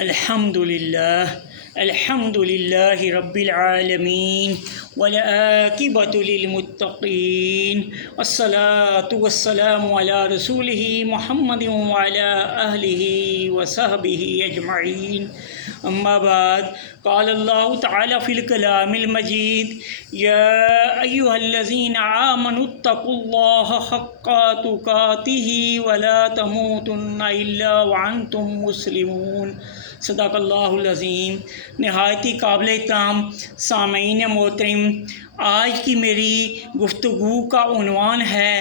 الحمد للہ رب العالمین والعاقبۃ للمتقین والصلاة والسلام علی رسولہ محمد وعلی آلہ وصحبہ اجمعین اما بعد قال اللہ تعالی فی الکلام المجید یا ایہا الذین آمنوا اتقوا اللہ حق تقاتہ ولا تموتن الا وانتم مسلمون۔ صدق اللہ العظیم۔ نہایت ہی قابل احترام سامعین محترم، آج کی میری گفتگو کا عنوان ہے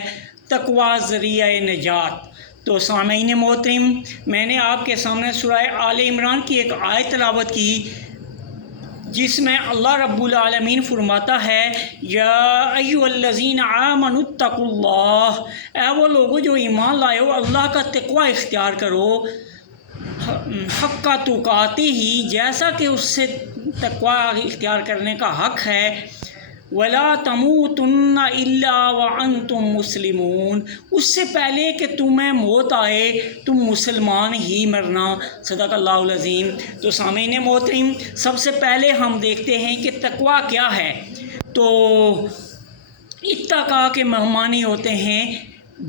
تقوی ذریعہ نجات۔ تو سامعین محترم، میں نے آپ کے سامنے سورہ آل عمران کی ایک آیت تلاوت کی جس میں اللہ رب العالمین فرماتا ہے یا ایھا الذین آمنوا اتقوا اللہ، اے وہ لوگوں جو ایمان لائے ہو اللہ کا تقوی اختیار کرو، حق تقاتہ ہی، جیسا کہ اس سے تقوی اختیار کرنے کا حق ہے، ولا تموتن الا وانتم مسلمون، اس سے پہلے کہ تمہیں موت آئے تم مسلمان ہی مرنا۔ صدق اللہ العظیم۔ تو سامعین محترم، سب سے پہلے ہم دیکھتے ہیں کہ تقوی کیا ہے۔ تو اتقا کے معنی ہوتے ہیں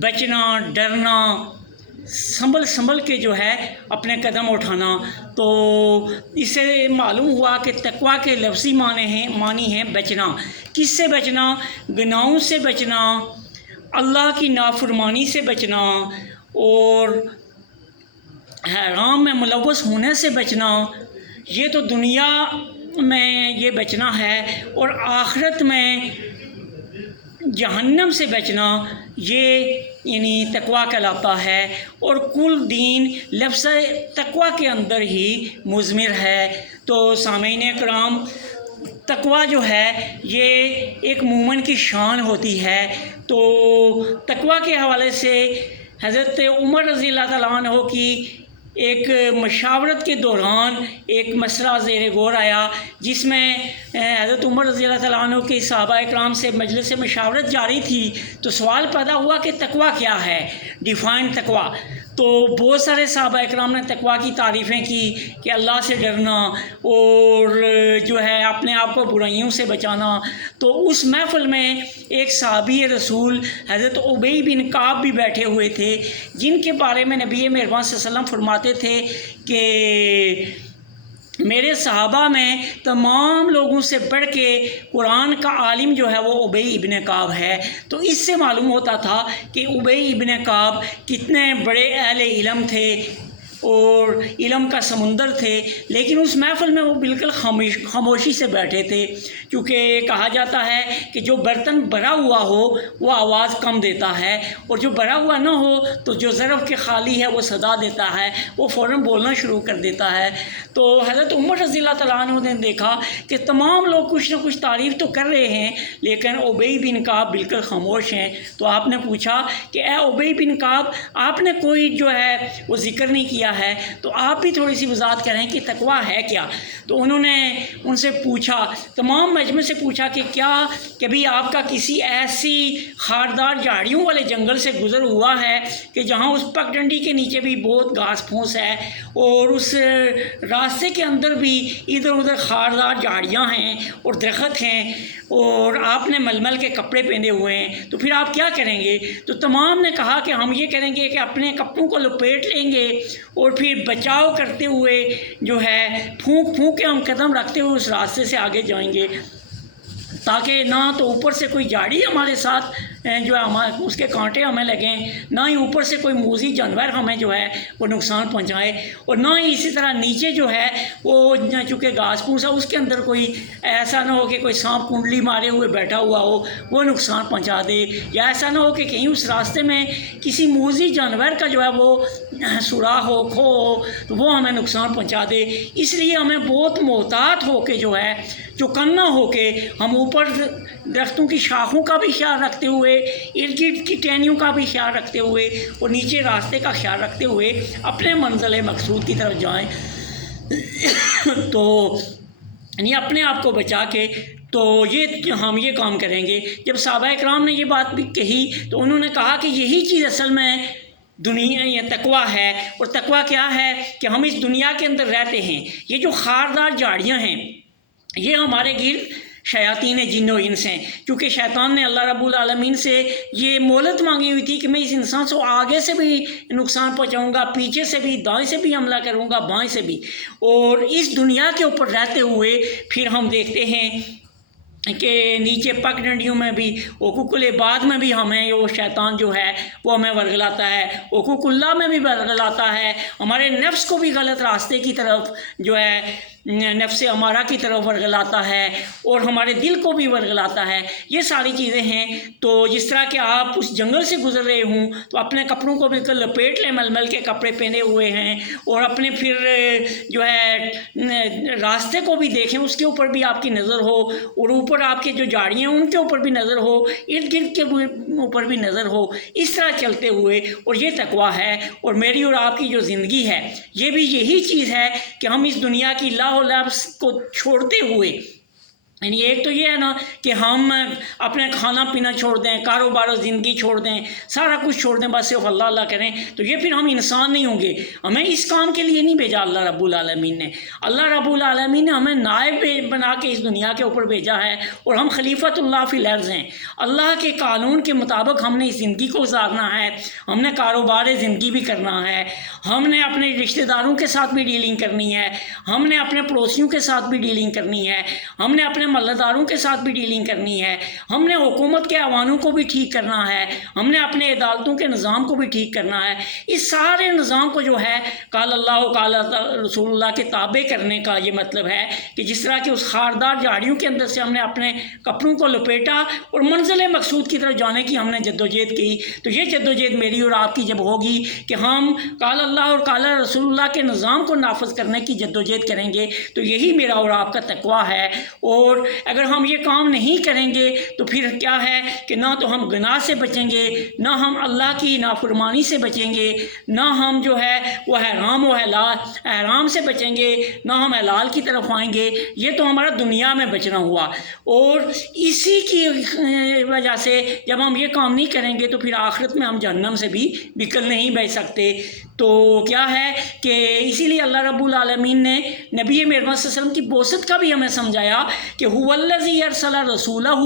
بچنا، ڈرنا، سنبھل کے جو ہے اپنے قدم اٹھانا۔ تو اس سے معلوم ہوا کہ تقوی کے لفظی معنی ہیں بچنا۔ کس سے بچنا؟ گناہوں سے بچنا، اللہ کی نافرمانی سے بچنا، اور حرام میں ملوث ہونے سے بچنا۔ یہ تو دنیا میں یہ بچنا ہے، اور آخرت میں جہنم سے بچنا، یہ یعنی تقوی کہلاتا ہے۔ اور کل دین لفظ تقوی کے اندر ہی مضمر ہے۔ تو سامعین کرام، تقوی جو ہے یہ ایک مومن کی شان ہوتی ہے۔ تو تقوی کے حوالے سے حضرت عمر رضی اللہ تعالیٰ عنہ کی ایک مشاورت کے دوران ایک مسئلہ زیر غور آیا، جس میں حضرت عمر رضی اللہ تعالیٰ عنہ کے صحابہ اکرام سے مجلس مشاورت جاری تھی۔ تو سوال پیدا ہوا کہ تقوی کیا ہے، ڈیفائن تقوی۔ تو بہت سارے صحابہ اکرام نے تقوی کی تعریفیں کی کہ اللہ سے ڈرنا اور جو ہے اپنے آپ کو برائیوں سے بچانا۔ تو اس محفل میں ایک صحابی رسول حضرت ابی بن کعب بھی بیٹھے ہوئے تھے، جن کے بارے میں نبی مہربان صلی اللہ علیہ وسلم فرماتے تھے کہ میرے صحابہ میں تمام لوگوں سے بڑھ کے قرآن کا عالم جو ہے وہ ابی ابن کعب ہے۔ تو اس سے معلوم ہوتا تھا کہ ابی ابن کعب کتنے بڑے اہل علم تھے اور علم کا سمندر تھے، لیکن اس محفل میں وہ بالکل خاموشی سے بیٹھے تھے، کیونکہ کہا جاتا ہے کہ جو برتن بھرا ہوا ہو وہ آواز کم دیتا ہے، اور جو بھرا ہوا نہ ہو تو جو ظرف کے خالی ہے وہ صدا دیتا ہے، وہ فوراً بولنا شروع کر دیتا ہے۔ تو حضرت عمر رضی اللہ تعالیٰ عنہ نے دیکھا کہ تمام لوگ کچھ نہ کچھ تعریف تو کر رہے ہیں، لیکن ابی بن کعب بالکل خاموش ہیں۔ تو آپ نے پوچھا کہ اے ابی بن کعب، آپ نے کوئی جو ہے وہ ذکر نہیں کیا ہے، تو آپ بھی تھوڑی سی وضاحت کریں کہ تقوی ہے کیا۔ تو انہوں نے ان سے پوچھا، تمام مجمع سے پوچھا کہ کیا کبھی آپ کا کسی ایسی خاردار جھاڑیوں والے جنگل سے گزر ہوا ہے کہ جہاں اس پگ ڈنڈی کے نیچے بھی بہت گھاس پھوس ہے اور اس راستے کے اندر بھی ادھر ادھر خاردار جھاڑیاں ہیں اور درخت ہیں، اور آپ نے ململ کے کپڑے پہنے ہوئے ہیں، تو پھر آپ کیا کریں گے؟ تو تمام نے کہا کہ ہم یہ کریں گے کہ اپنے کپڑوں کو لپیٹ لیں گے اور پھر بچاؤ کرتے ہوئے جو ہے پھونک کے ہم قدم رکھتے ہوئے اس راستے سے آگے جائیں گے، تاکہ نہ تو اوپر سے کوئی جھاڑی ہمارے ساتھ جو ہے اس کے کانٹے ہمیں لگیں، نہ ہی اوپر سے کوئی موذی جانور ہمیں جو ہے وہ نقصان پہنچائے، اور نہ ہی اسی طرح نیچے جو ہے وہ چونکہ گھاس پھوس ہے اس کے اندر کوئی ایسا نہ ہو کہ کوئی سانپ کنڈلی مارے ہوئے بیٹھا ہوا ہو وہ نقصان پہنچا دے، یا ایسا نہ ہو کہ کہیں اس راستے میں کسی موذی جانور کا جو ہے وہ سوراخ ہو، کھو ہو، تو وہ ہمیں نقصان پہنچا دے۔ اس لیے ہمیں بہت محتاط ہو کے جو ہے چوکنا ہو کے ہم اوپر درختوں کی شاخوں کا بھی خیال رکھتے ہوئے، ارد گرد کی ٹہنیوں کا بھی خیال رکھتے ہوئے، اور نیچے راستے کا خیال رکھتے ہوئے اپنے منزل مقصود کی طرف جائیں۔ تو یعنی اپنے آپ کو بچا کے تو ہم یہ کام کریں گے۔ جب صحابہ اکرام نے یہ بات بھی کہی تو انہوں نے کہا کہ یہی چیز اصل میں دنیا یہ تقویٰ ہے۔ اور تقویٰ کیا ہے کہ ہم اس دنیا کے اندر رہتے ہیں، یہ جو خاردار جھاڑیاں ہیں یہ ہمارے گرد شیاطین جن و انس ہیں، کیونکہ شیطان نے اللہ رب العالمین سے یہ مہلت مانگی ہوئی تھی کہ میں اس انسان سے آگے سے بھی نقصان پہنچاؤں گا، پیچھے سے بھی، دائیں سے بھی حملہ کروں گا، بائیں سے بھی۔ اور اس دنیا کے اوپر رہتے ہوئے پھر ہم دیکھتے ہیں کہ نیچے پگ ڈنڈیوں میں بھی، حقوق العباد میں بھی ہمیں وہ شیطان جو ہے وہ ہمیں ورگلاتا ہے، حقوق اللہ میں بھی ورگلاتا ہے، ہمارے نفس کو بھی غلط راستے کی طرف جو ہے نفس امارہ کی طرف ورگلاتا ہے، اور ہمارے دل کو بھی ورگلاتا ہے۔ یہ ساری چیزیں ہیں۔ تو جس طرح کہ آپ اس جنگل سے گزر رہے ہوں تو اپنے کپڑوں کو بالکل لپیٹ لیں، مل مل کے کپڑے پہنے ہوئے ہیں، اور اپنے پھر جو ہے راستے کو بھی دیکھیں، اس کے اوپر بھی آپ کی نظر ہو، اور اوپر آپ کے جو جھاڑیاں ہیں ان کے اوپر بھی نظر ہو، ارد گرد کے اوپر بھی نظر ہو، اس طرح چلتے ہوئے۔ اور یہ تقویٰ ہے۔ اور میری اور آپ کی جو زندگی ہے یہ بھی یہی چیز ہے کہ ہم اس دنیا کی لا و لفظ کو چھوڑتے ہوئے، یعنی ایک تو یہ ہے نا کہ ہم اپنے کھانا پینا چھوڑ دیں، کاروبار و زندگی چھوڑ دیں، سارا کچھ چھوڑ دیں، بس صرف اللہ اللہ کریں، تو یہ پھر ہم انسان نہیں ہوں گے۔ ہمیں اس کام کے لیے نہیں بھیجا اللہ رب العالمین نے۔ اللہ رب العالمین نے ہمیں نائب بنا کے اس دنیا کے اوپر بھیجا ہے، اور ہم خلیفۃ اللہ فی الارض ہیں۔ اللہ کے قانون کے مطابق ہم نے اس زندگی کو گزارنا ہے، ہم نے کاروبار زندگی بھی کرنا ہے، ہم نے اپنے رشتہ داروں کے ساتھ بھی ڈیلنگ کرنی ہے، ہم نے اپنے پڑوسیوں کے ساتھ بھی ڈیلنگ کرنی ہے، ہم نے اپنے محلہ داروں کے ساتھ بھی ڈیلنگ کرنی ہے، ہم نے حکومت کے ایوانوں کو بھی ٹھیک کرنا ہے، ہم نے اپنے عدالتوں کے نظام کو بھی ٹھیک کرنا ہے۔ اس سارے نظام کو جو ہے قال اللہ و قال رسول اللہ کے تابع کرنے کا یہ مطلب ہے کہ جس طرح کہ اس خاردار جھاڑیوں کے اندر سے ہم نے اپنے کپڑوں کو لپیٹا اور منزل مقصود کی طرف جانے کی ہم نے جدوجہد کی، تو یہ جدوجہد میری اور آپ کی جب ہوگی کہ ہم قال اللہ اور قال رسول اللہ کے نظام کو نافذ کرنے کی جدوجہد کریں گے، تو یہی میرا اور آپ کا تقویٰ ہے۔ اور اگر ہم یہ کام نہیں کریں گے تو پھر کیا ہے کہ نہ تو ہم گناہ سے بچیں گے، نہ ہم اللہ کی نافرمانی سے بچیں گے، نہ ہم جو ہے وہ حرام سے بچیں گے، نہ ہم حلال کی طرف آئیں گے۔ یہ تو ہمارا دنیا میں بچنا ہوا، اور اسی کی وجہ سے جب ہم یہ کام نہیں کریں گے تو پھر آخرت میں ہم جہنم سے بھی بالکل نہیں بچ سکتے۔ تو کیا ہے کہ اسی لیے اللہ رب العالمین نے نبی محمد صلی اللہ علیہ وسلم کی بعثت کا بھی ہمیں سمجھایا کہ هو الذی ارسل رسولہ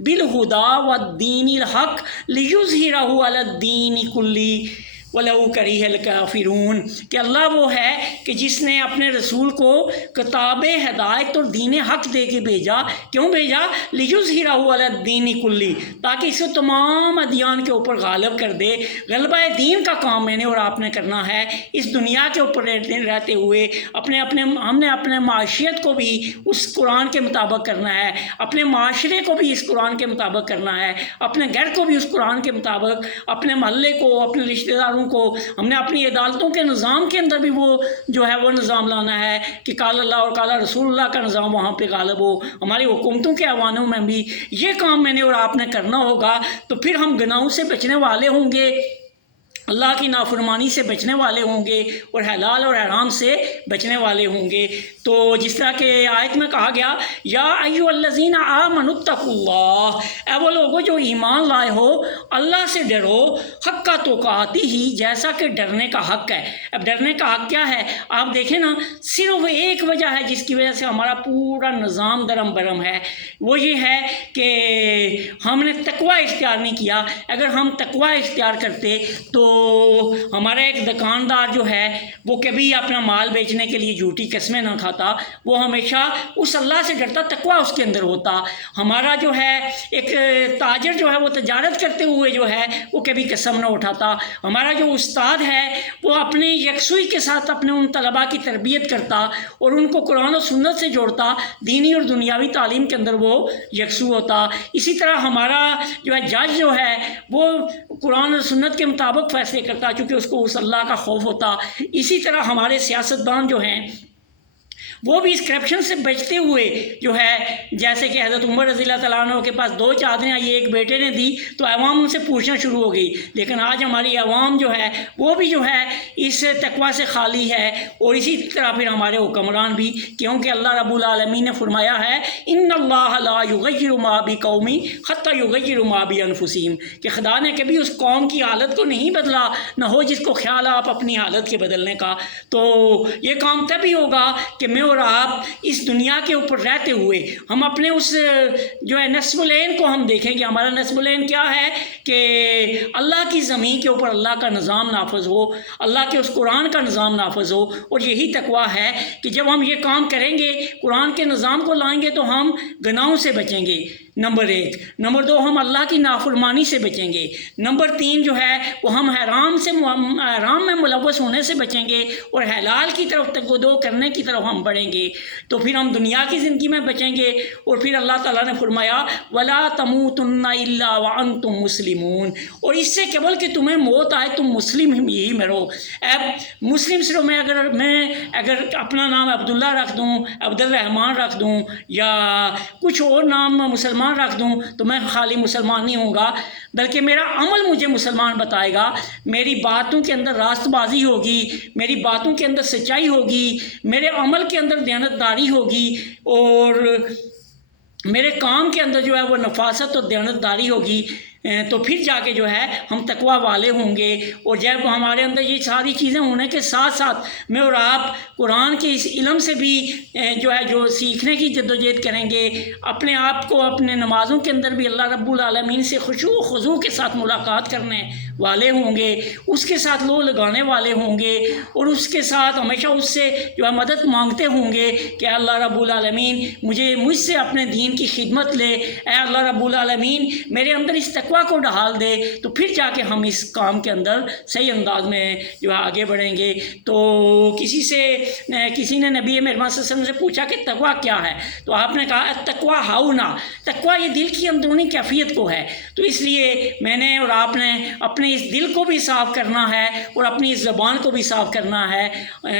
بالہدی والدین الحق لیظہرہ علی الدین کلہ وَلَوْ كَرِهَ الْكَافِرُونَ، کہ اللہ وہ ہے کہ جس نے اپنے رسول کو کتاب ہدایت اور دین حق دے کے بھیجا۔ کیوں بھیجا؟ لِيُظْهِرَهُ عَلَى الدِّينِ كُلِّهِ، تاکہ اس کو تمام ادیان کے اوپر غالب کر دے۔ غلبہ دین کا کام میں نے اور آپ نے کرنا ہے اس دنیا کے اوپر رہتے ہوئے۔ ہم نے اپنے معاشیت کو بھی اس قرآن کے مطابق کرنا ہے، اپنے معاشرے کو بھی اس قرآن کے مطابق کرنا ہے، اپنے گھر کو بھی اس قرآن کے مطابق، اپنے محلے کو، اپنے رشتہ داروں کو، ہم نے اپنی عدالتوں کے نظام کے اندر بھی وہ جو ہے وہ نظام لانا ہے کہ قال اللہ اور قال رسول اللہ کا نظام وہاں پہ غالب ہو۔ ہماری حکومتوں کے ایوانوں میں بھی یہ کام میں نے اور آپ نے کرنا ہوگا، تو پھر ہم گناہوں سے بچنے والے ہوں گے، اللہ کی نافرمانی سے بچنے والے ہوں گے، اور حلال اور حرام سے بچنے والے ہوں گے۔ تو جس طرح کہ آیت میں کہا گیا یا ایھا الذین آمنوا اتقوا اللہ، اے وہ لوگوں جو ایمان لائے ہو اللہ سے ڈرو، حق تقاتہ ہی، جیسا کہ ڈرنے کا حق ہے۔ اب ڈرنے کا حق کیا ہے؟ آپ دیکھیں نا، صرف ایک وجہ ہے جس کی وجہ سے ہمارا پورا نظام درم برم ہے، وہ یہ ہے کہ ہم نے تقویٰ اختیار نہیں کیا۔ اگر ہم تقویٰ اختیار کرتے تو ہمارا ایک دکاندار جو ہے وہ کبھی اپنا مال بیچنے کے لیے جھوٹی قسمیں نہ کھاتا، وہ ہمیشہ اس اللہ سے ڈرتا، تقویٰ اس کے اندر ہوتا۔ ہمارا جو ہے ایک تاجر جو ہے وہ تجارت کرتے ہوئے جو ہے وہ کبھی قسم نہ اٹھاتا۔ ہمارا جو استاد ہے وہ اپنی یکسوئی کے ساتھ اپنے ان طلباء کی تربیت کرتا اور ان کو قرآن و سنت سے جوڑتا، دینی اور دنیاوی تعلیم کے اندر وہ یکسو ہوتا۔ اسی طرح ہمارا جو ہے جج جو ہے وہ قرآن و سنت کے مطابق فیصلے کرتا، چونکہ اس کو اس اللہ کا خوف ہوتا۔ اسی طرح ہمارے سیاستدان جو ہیں وہ بھی اس کرپشن سے بچتے ہوئے جو ہے، جیسے کہ حضرت عمر رضی اللہ تعالیٰ عنہ کے پاس 2 چادریں یہ ایک بیٹے نے دی تو عوام ان سے پوچھنا شروع ہو گئی، لیکن آج ہماری عوام جو ہے وہ بھی جو ہے اس تقوی سے خالی ہے، اور اسی طرح پھر ہمارے حکمران بھی، کیونکہ اللہ رب العالمین نے فرمایا ہے ان اللہ لا یغیر ما بقوم حتی یغیروا ما بانفسہم، کہ خدا نے کبھی اس قوم کی حالت کو نہیں بدلا، نہ ہو جس کو خیال آپ اپنی حالت کے بدلنے کا۔ تو یہ کام تبھی ہوگا کہ میں اور آپ اس دنیا کے اوپر رہتے ہوئے ہم اپنے اس جو ہے نصب العین کو ہم دیکھیں گے۔ ہمارا نصب العین کیا ہے کہ اللہ کی زمین کے اوپر اللہ کا نظام نافذ ہو، اللہ کے اس قرآن کا نظام نافذ ہو، اور یہی تقویٰ ہے کہ جب ہم یہ کام کریں گے، قرآن کے نظام کو لائیں گے، تو ہم گناہوں سے بچیں گے، نمبر 1۔ نمبر 2، ہم اللہ کی نافرمانی سے بچیں گے۔ نمبر 3 جو ہے وہ ہم حرام میں ملوث ہونے سے بچیں گے، اور حلال کی طرف تقدو کرنے کی طرف ہم بڑھیں گے، تو پھر ہم دنیا کی زندگی میں بچیں گے۔ اور پھر اللہ تعالیٰ نے فرمایا وَلَا تَمُوتُنَّ إِلَّا وَأَنْتُمْ مُسْلِمُونَ، اور اس سے قبل کہ تمہیں موت آئے تم مسلم ہی میں رہو۔ اب مسلم صرف میں اگر اپنا نام عبداللہ رکھ دوں، عبد الرحمن رکھ دوں، یا کچھ اور نام مسلمان رکھ دوں، تو میں خالی مسلمان نہیں ہوں گا، بلکہ میرا عمل مجھے مسلمان بتائے گا۔ میری باتوں کے اندر راست بازی ہوگی، میری باتوں کے اندر سچائی ہوگی، میرے عمل کے اندر دیانتداری ہوگی، اور میرے کام کے اندر جو ہے وہ نفاست اور دیانتداری ہوگی، تو پھر جا کے جو ہے ہم تقوی والے ہوں گے۔ اور جب ہمارے اندر یہ ساری چیزیں ہونے کے ساتھ ساتھ میں اور آپ قرآن کے اس علم سے بھی جو ہے جو سیکھنے کی جدوجہد کریں گے، اپنے آپ کو اپنے نمازوں کے اندر بھی اللہ رب العالمین سے خشوع و خضوع کے ساتھ ملاقات کرنے والے ہوں گے، اس کے ساتھ لو لگانے والے ہوں گے، اور اس کے ساتھ ہمیشہ اس سے جو ہے مدد مانگتے ہوں گے کہ اللہ رب العالمین مجھ سے اپنے دین کی خدمت لے، اے اللہ رب العالمین میرے اندر اس تقوی کو ڈھال دے، تو پھر جا کے ہم اس کام کے اندر صحیح انداز میں جو ہے آگے بڑھیں گے۔ تو کسی نے نبی مہربان صلی اللہ علیہ وسلم سے پوچھا کہ تقوی کیا ہے، تو آپ نے کہا تقوی ہاؤنا، تقوی یہ دل کی اندرونی کیفیت کو ہے۔ تو اس لیے میں نے اور آپ نے اپنے اس دل کو بھی صاف کرنا ہے، اور اپنی اس زبان کو بھی صاف کرنا ہے۔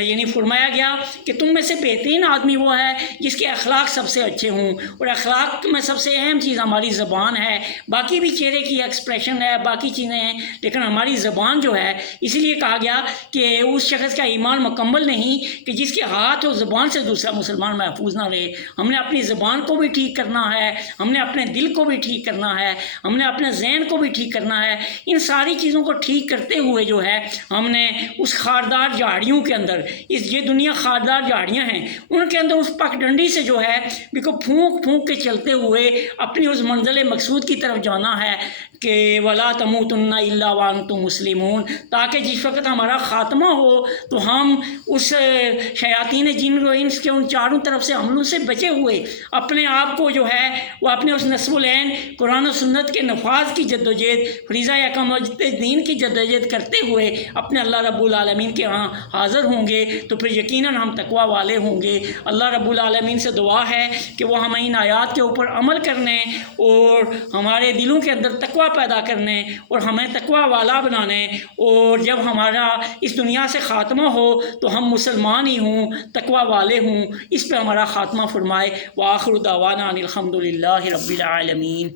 یعنی فرمایا گیا کہ تم میں سے بہترین آدمی وہ ہے جس کے اخلاق سب سے اچھے ہوں، اور اخلاق میں سب سے اہم چیز ہماری زبان ہے، باقی بھی چہرے کی ایکسپریشن ہے، باقی چیزیں ہیں، لیکن ہماری زبان جو ہے، اسی لیے کہا گیا کہ اس شخص کا ایمان مکمل نہیں کہ جس کے ہاتھ اور زبان سے دوسرا مسلمان محفوظ نہ رہے۔ ہم نے اپنی زبان کو بھی ٹھیک کرنا ہے، ہم نے اپنے دل کو بھی ٹھیک کرنا ہے، ہم نے اپنے ذہن کو بھی ٹھیک کرنا ہے۔ ان ساری چیزوں کو ٹھیک کرتے ہوئے جو ہے ہم نے اس خاردار جھاڑیوں کے اندر، یہ دنیا خاردار جھاڑیاں ہیں، ان کے اندر اس پک ڈنڈی سے جو ہے بالکل پھونک پھونک کے چلتے ہوئے اپنی اس منزل مقصود کی طرف جانا ہے کہ وَلَا تَمُوتُنَّ إِلَّا وَأَنْتُمْ مُسْلِمُونَ، تاکہ جس وقت ہمارا خاتمہ ہو تو ہم اس شیاطین جن و انس کے ان چاروں طرف سے حملوں سے بچے ہوئے اپنے آپ کو جو ہے وہ اپنے اس نصب العین قرآن و سنت کے نفاذ کی جدوجہد، فریضہ یکم دین کی جدوجہد کرتے ہوئے اپنے اللہ رب العالمین کے ہاں حاضر ہوں گے، تو پھر یقیناً ہم تقوی والے ہوں گے۔ اللہ رب العالمین سے دعا ہے کہ وہ ہمیں ان آیات کے اوپر عمل کرنے، اور ہمارے دلوں کے اندر تقوی پیدا کرنے، اور ہمیں تقوی والا بنانے، اور جب ہمارا اس دنیا سے خاتمہ ہو تو ہم مسلمان ہی ہوں، تقوی والے ہوں، اس پہ ہمارا خاتمہ فرمائے۔ وآخر دعوانا ان الحمد للہ رب العالمین۔